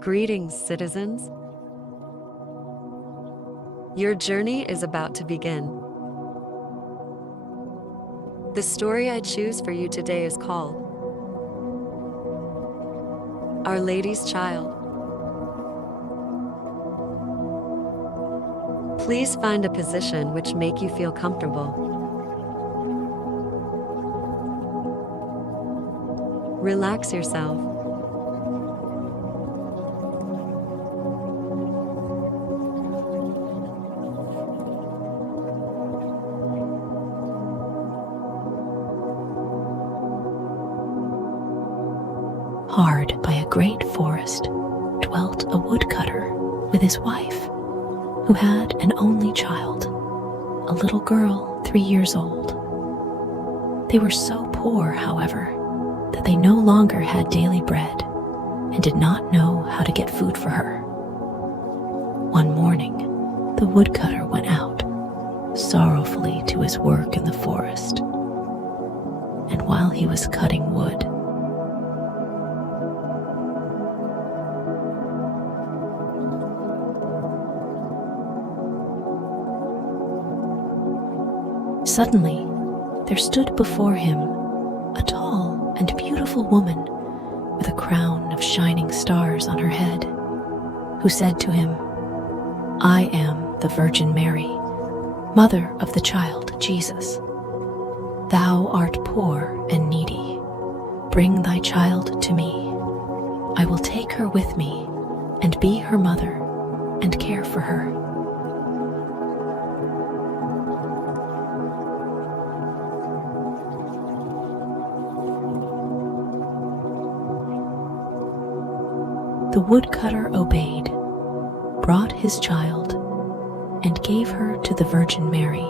Greetings, citizens. Your journey is about to begin. The story I choose for you today is called Our Lady's Child. Please find a position which make you feel comfortable. Relax yourself. Hard by a great forest dwelt a woodcutter with his wife, who had an only child, a little girl 3 years old. They were so poor, however, that they no longer had daily bread and did not know how to get food for her. One morning, the woodcutter went out sorrowfully to his work in the forest, and while he was cutting wood, suddenly, there stood before him a tall and beautiful woman with a crown of shining stars on her head, who said to him, "I am the Virgin Mary, mother of the child Jesus. Thou art poor and needy. Bring thy child to me. I will take her with me and be her mother and care for her." The woodcutter obeyed, brought his child, and gave her to the Virgin Mary,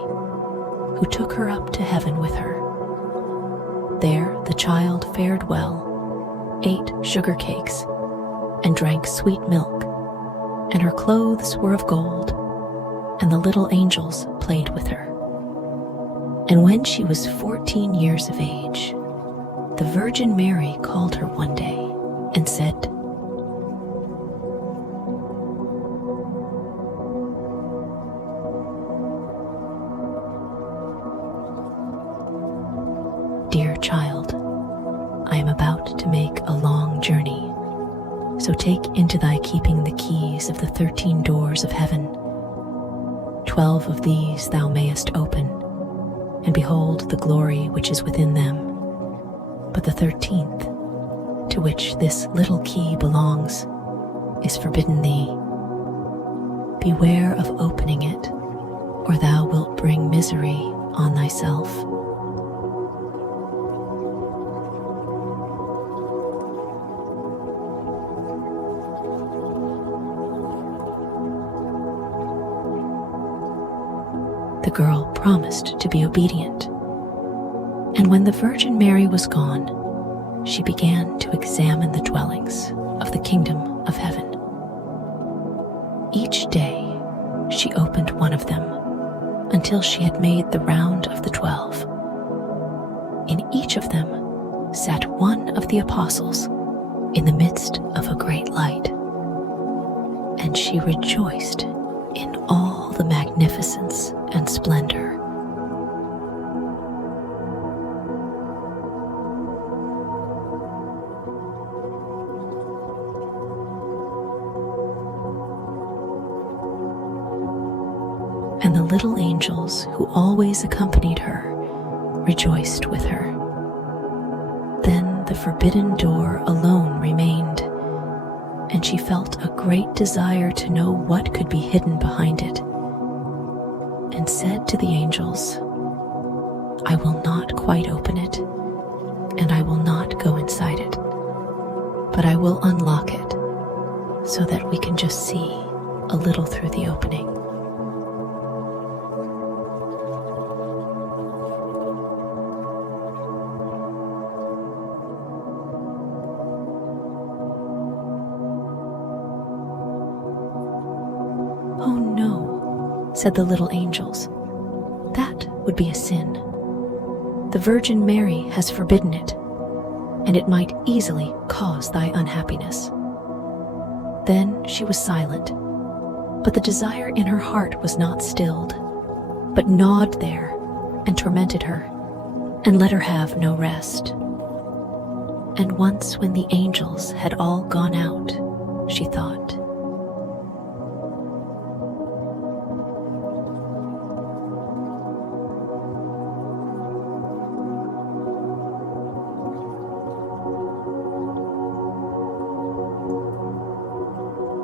who took her up to heaven with her. There the child fared well, ate sugar cakes, and drank sweet milk, and her clothes were of gold, and the little angels played with her. And when she was 14 years of age, the Virgin Mary called her one day and said, "Dear child, I am about to make a long journey, so take into thy keeping the keys of the 13 doors of heaven. 12 of these thou mayest open, and behold the glory which is within them. But the 13th, to which this little key belongs, is forbidden thee. Beware of opening it, or thou wilt bring misery on thyself." The girl promised to be obedient, and when the Virgin Mary was gone, she began to examine the dwellings of the kingdom of heaven. Each day she opened one of them until she had made the round of the 12. In each of them sat one of the apostles in the midst of a great light, and she rejoiced in all the magnificence and splendor. And the little angels who always accompanied her rejoiced with her. Then the forbidden door alone remained, and she felt a great desire to know what could be hidden behind it, and said to the angels, "I will not quite open it, and I will not go inside it, but I will unlock it so that we can just see a little through the opening." "Oh no," said the little angels, "that would be a sin. The Virgin Mary has forbidden it, and it might easily cause thy unhappiness. Then she was silent, but the desire in her heart was not stilled, but gnawed there and tormented her, and let her have no rest. And once when the angels had all gone out, she thought,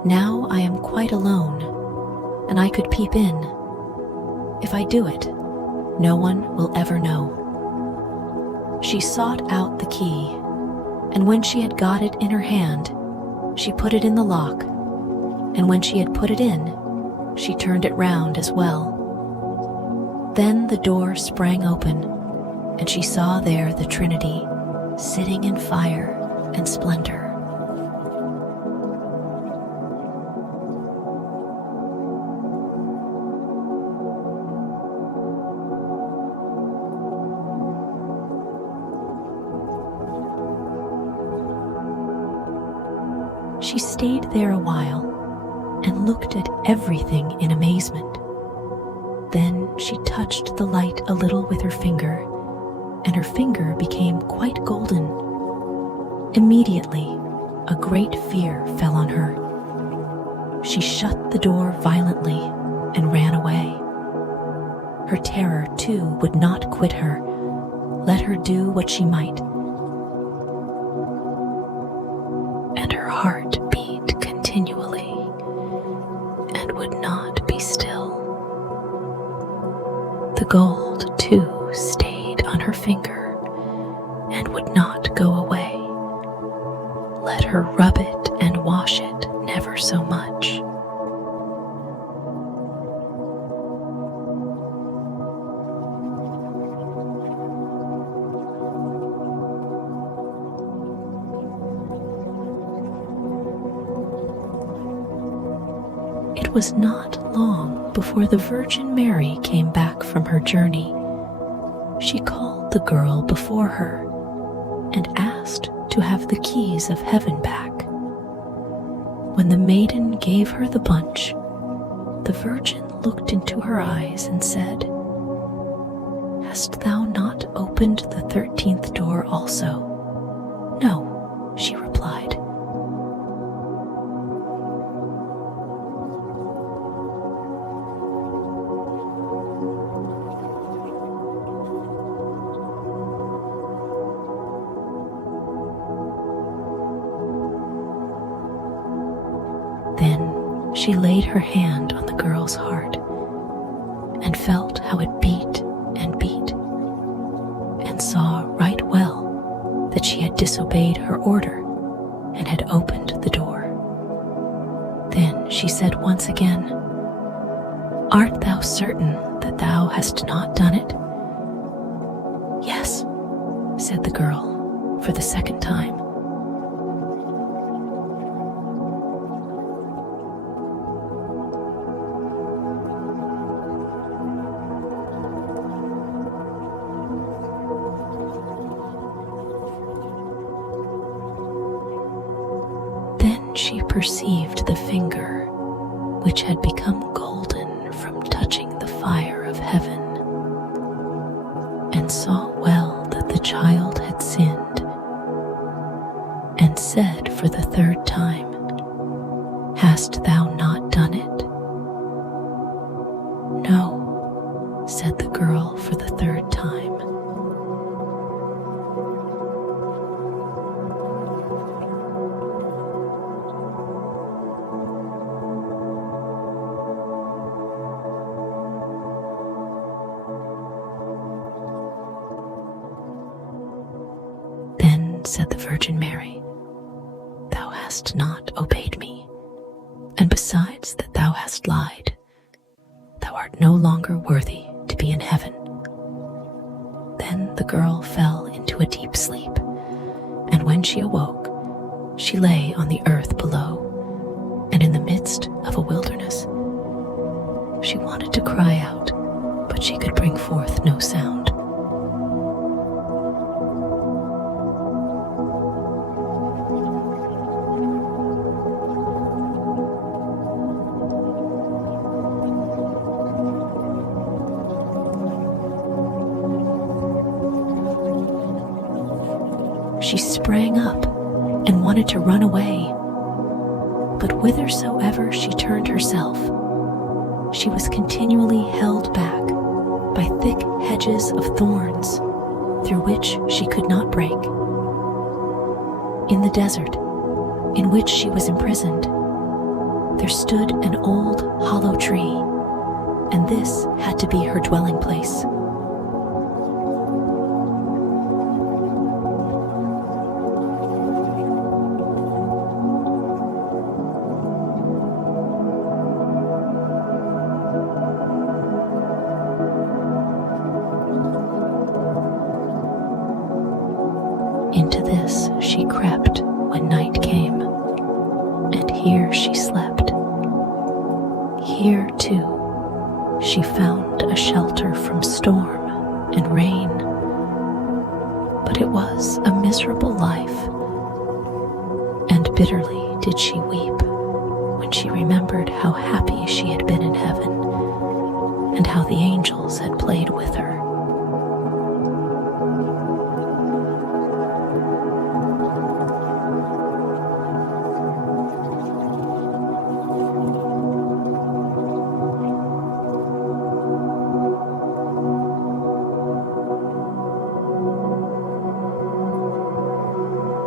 now I am quite alone, and I could peep in. If I do it, no one will ever know. She sought out the key, and when she had got it in her hand, she put it in the lock, and when she had put it in, she turned it round as well. Then the door sprang open, and she saw there the Trinity, sitting in fire and splendor. She stayed there a while and looked at everything in amazement. Then she touched the light a little with her finger, and her finger became quite golden. Immediately, a great fear fell on her. She shut the door violently and ran away. Her terror, too, would not quit her, let her do what she might. And her heart beat continually and would not be still. The gold, too, stayed on her finger and would not go away. Let her rub it and wash it never so much. It was not long before the Virgin Mary came back from her journey. She called the girl before her and asked to have the keys of heaven back. When the maiden gave her the bunch, the Virgin looked into her eyes and said, "Hast thou not opened the 13th door also?" "No," she replied. Then she laid her hand on the girl's heart and felt how it beat and beat, and saw right well that she had disobeyed her order and had opened the door. Then she said once again, "Art thou certain that thou hast not done it?" "Yes," said the girl for the second time. She perceived the finger, which had become golden from touching the fire of heaven, and saw well that the child had sinned, and said for the third time, "Hast thou not done it?" "No," said the girl for the third time. Said the Virgin Mary, "Thou hast not obeyed me, and besides that thou hast lied, thou art no longer worthy to be in heaven." Then the girl fell into a deep sleep, and when she awoke, she lay on the earth below, and in the midst of a wilderness. She wanted to cry out, but she could bring forth no sound. she sprang up and wanted to run away. But whithersoever she turned herself, she was continually held back by thick hedges of thorns through which she could not break. In the desert in which she was imprisoned, there stood an old hollow tree, and this had to be her dwelling place. Into this she crept when night came, and here she slept. Here, too, she found a shelter from storm and rain. But it was a miserable life, and bitterly did she weep when she remembered how happy she had been in heaven, and how the angels had played with her.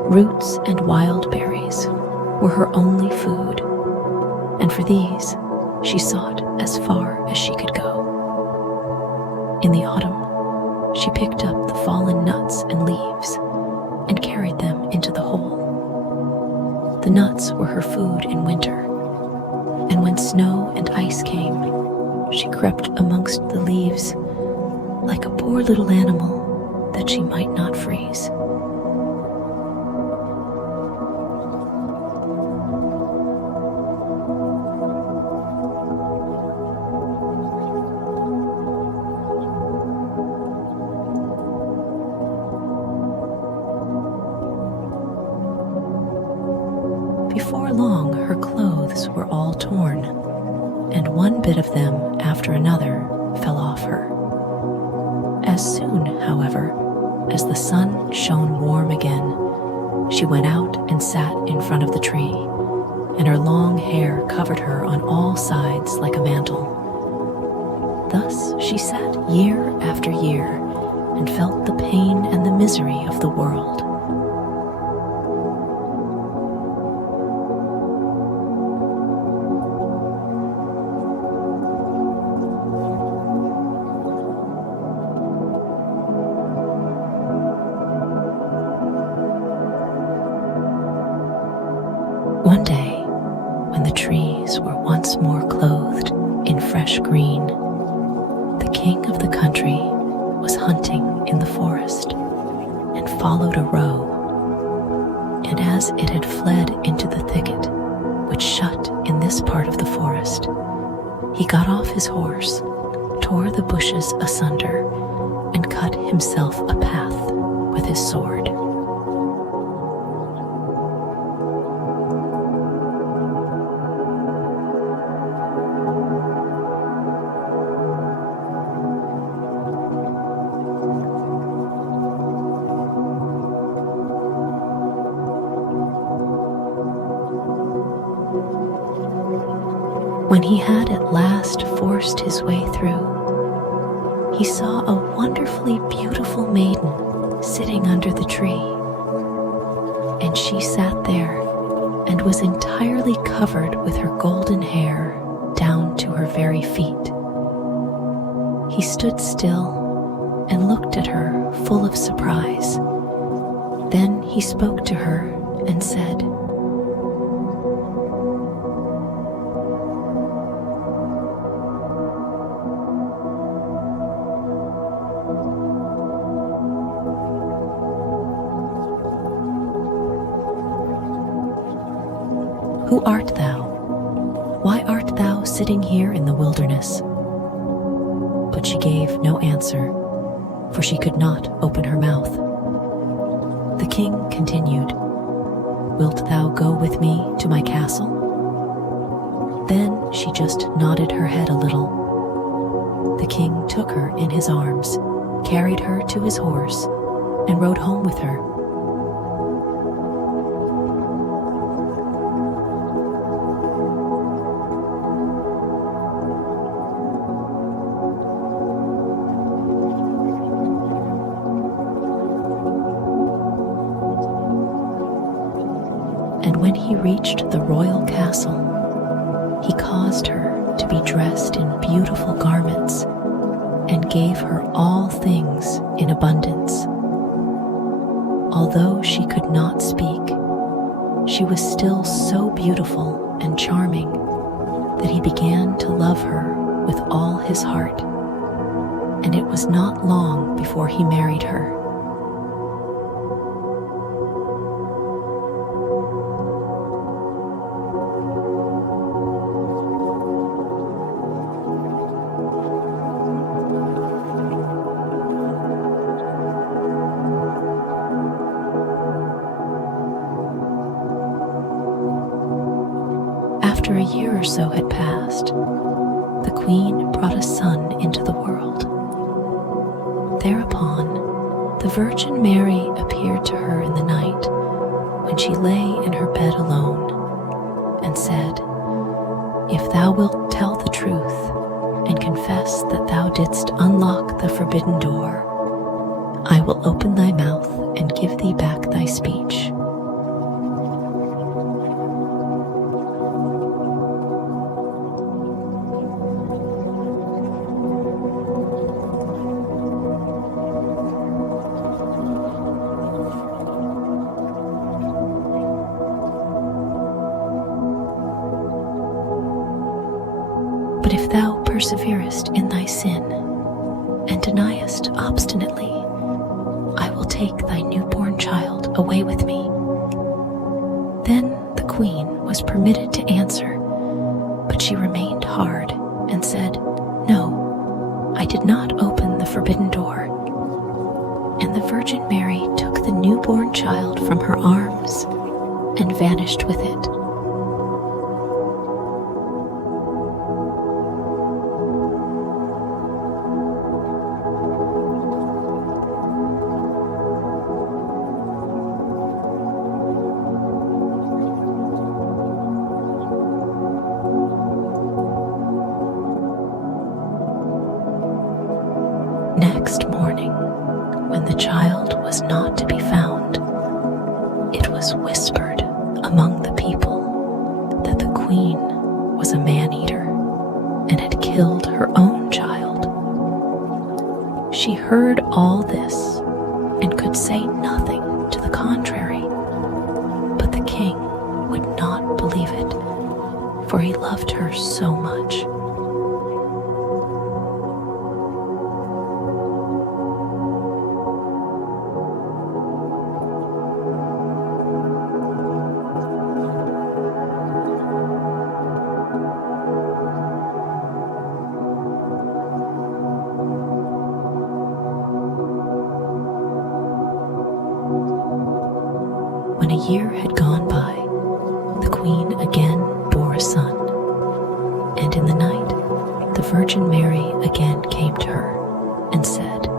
Roots and wild berries were her only food, and for these she sought as far as she could go. In the autumn, she picked up the fallen nuts and leaves and carried them into the hole. The nuts were her food in winter, and when snow and ice came, she crept amongst the leaves like a poor little animal that she might not freeze. Before long, her clothes were all torn, and one bit of them after another fell off her. As soon, however, as the sun shone warm again, she went out and sat in front of the tree, and her long hair covered her on all sides like a mantle. Thus she sat year after year and felt the pain and the misery of the world. One day, when the trees were once more clothed in fresh green, the king of the country was hunting in the forest and followed a roe. And as it had fled into the thicket, which shut in this part of the forest, he got off his horse, tore the bushes asunder, and cut himself a path with his sword. When he had at last forced his way through, he saw a wonderfully beautiful maiden sitting under the tree. And she sat there and was entirely covered with her golden hair down to her very feet. He stood still and looked at her full of surprise. Then he spoke to her and said, "Who art thou? Why art thou sitting here in the wilderness?" But she gave no answer, for she could not open her mouth. The king continued, "Wilt thou go with me to my castle?" Then she just nodded her head a little. The king took her in his arms, carried her to his horse, and rode home with her. when he reached the royal castle, he caused her to be dressed in beautiful garments and gave her all things in abundance. Although she could not speak, she was still so beautiful and charming that he began to love her with all his heart, and it was not long before he married her. After a year or so had passed, the queen brought a son into the world. Thereupon, the Virgin Mary appeared to her in the night when she lay in her bed alone, and said, "If thou wilt tell the truth and confess that thou didst unlock the forbidden door, I will open thy mouth and give thee back thy speech." But if thou perseverest in thy sin, and deniest obstinately, I will take thy newborn child away with me. Then the queen was permitted to answer, but she remained hard and said, "No, I did not open the forbidden door." And the Virgin Mary took the newborn child from her arms and vanished with it. Next morning, when the child was not to be found, it was whispered among the people that the queen was a man-eater and had killed her own child. She heard all this and could say nothing to the contrary, but the king would not believe it, for he loved her so much. When a year had gone by, the queen again bore a son, and in the night the Virgin Mary again came to her and said,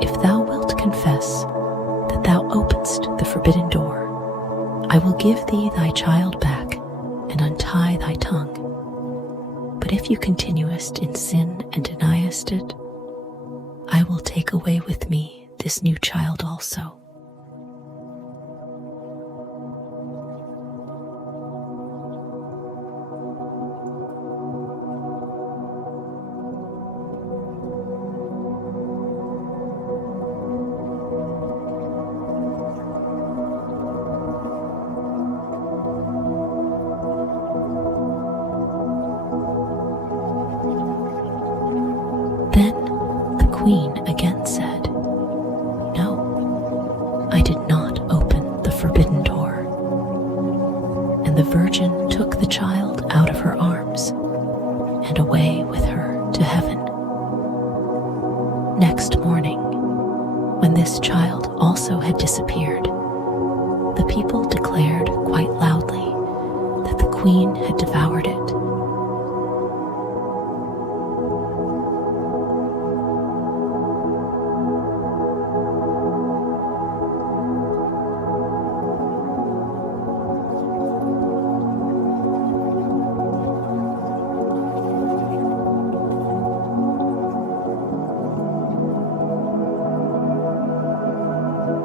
"If thou wilt confess that thou openedst the forbidden door, I will give thee thy child back and untie thy tongue. But if you continuest in sin and deniest it, I will take away with me this new child also." Then the queen again said, "No, I did not open the forbidden door." And the Virgin took the child out of her arms and away with her to heaven. Next morning, when this child also had disappeared, the people declared quite loudly that the queen had devoured it.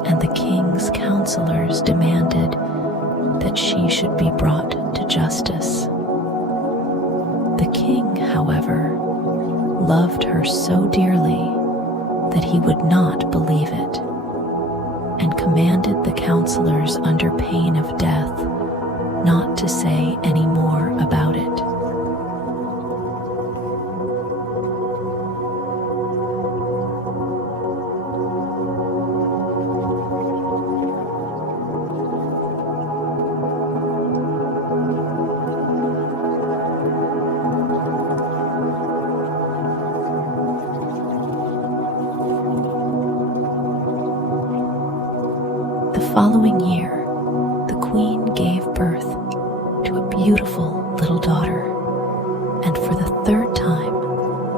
And the king's counselors demanded that she should be brought to justice. The king, however, loved her so dearly that he would not believe it, and commanded the counselors under pain of death not to say any more about it. The following year, the queen gave birth to a beautiful little daughter, and for the third time,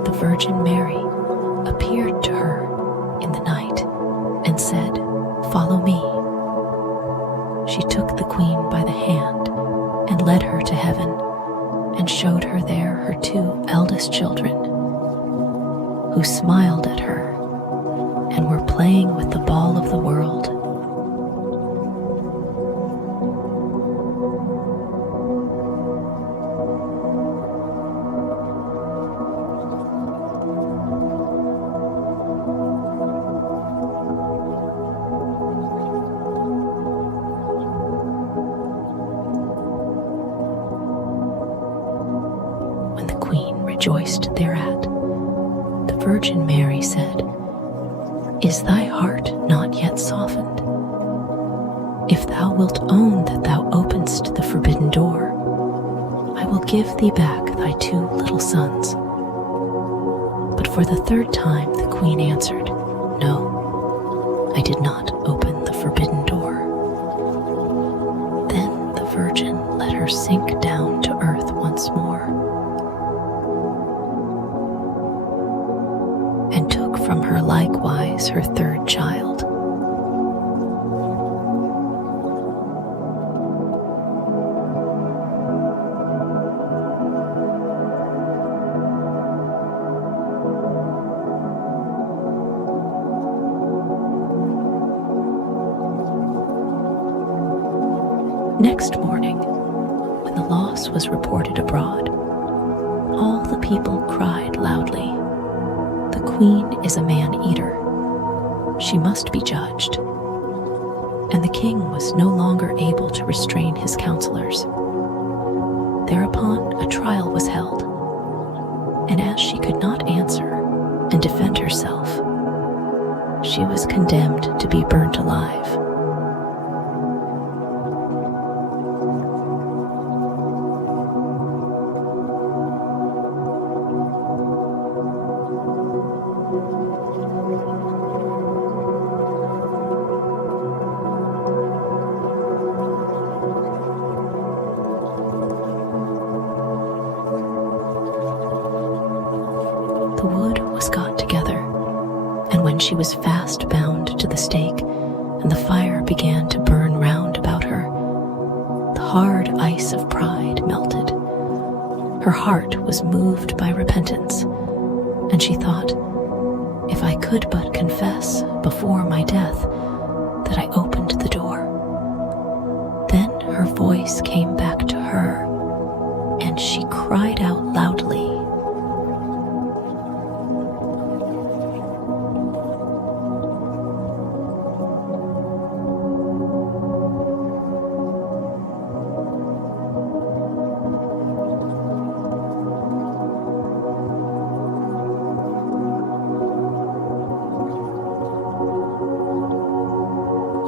the Virgin Mary appeared to her in the night and said, "Follow me." She took the queen by the hand and led her to heaven and showed her there her two eldest children, who smiled at her and were playing with the ball of the world. When the queen rejoiced thereat, the Virgin Mary said, "Is thy heart not yet softened? If thou wilt own that thou openedst the forbidden door, I will give thee back thy two little sons." But for the third time the queen answered, "No, I did not open the forbidden door." Then the Virgin let her sink down to earth once more, and took from her likewise her third child. Next morning, when the loss was reported abroad, all the people cried loudly, "The queen is a man-eater. She must be judged." And the king was no longer able to restrain his counselors. Thereupon a trial was held, and as she could not answer and defend herself, she was condemned to be burnt alive. The wood was got together, and when she was fast bound to the stake, and the fire began to burn round about her, the hard ice of pride melted. Her heart was moved by repentance, and she thought, "If I could but confess before my death that I opened the door." Then her voice came back to her, and she cried out loudly,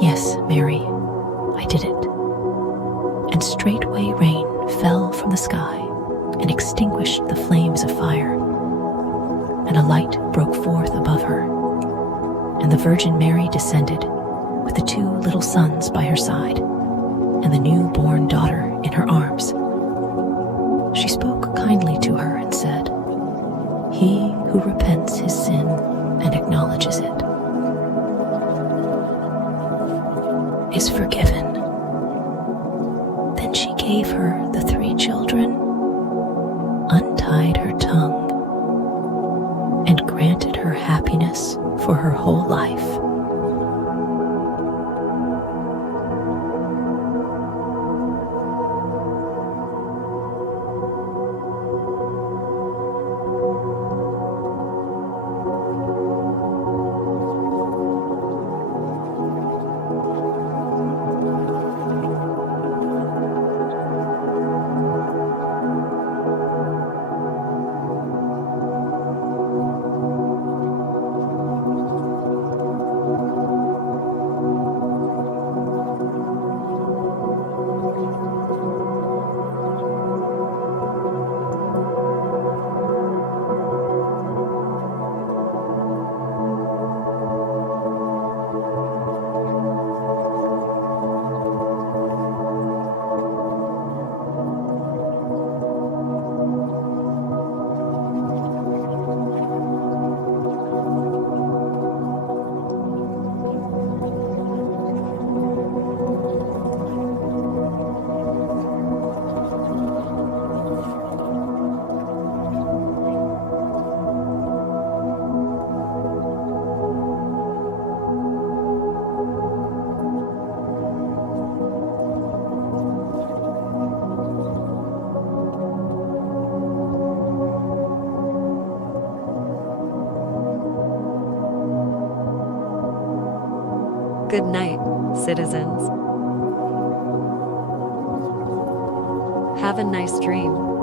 "Yes, Mary, I did it." And straightway rain fell from the sky and extinguished the flames of fire, and a light broke forth above her, and the Virgin Mary descended with the two little sons by her side and the new-born daughter in her arms. She spoke kindly to her and said, "He who repents his sin and acknowledges it is forgiven." Then she gave her the three children, untied her tongue, and granted her happiness for her whole life. Good night, citizens. Have a nice dream.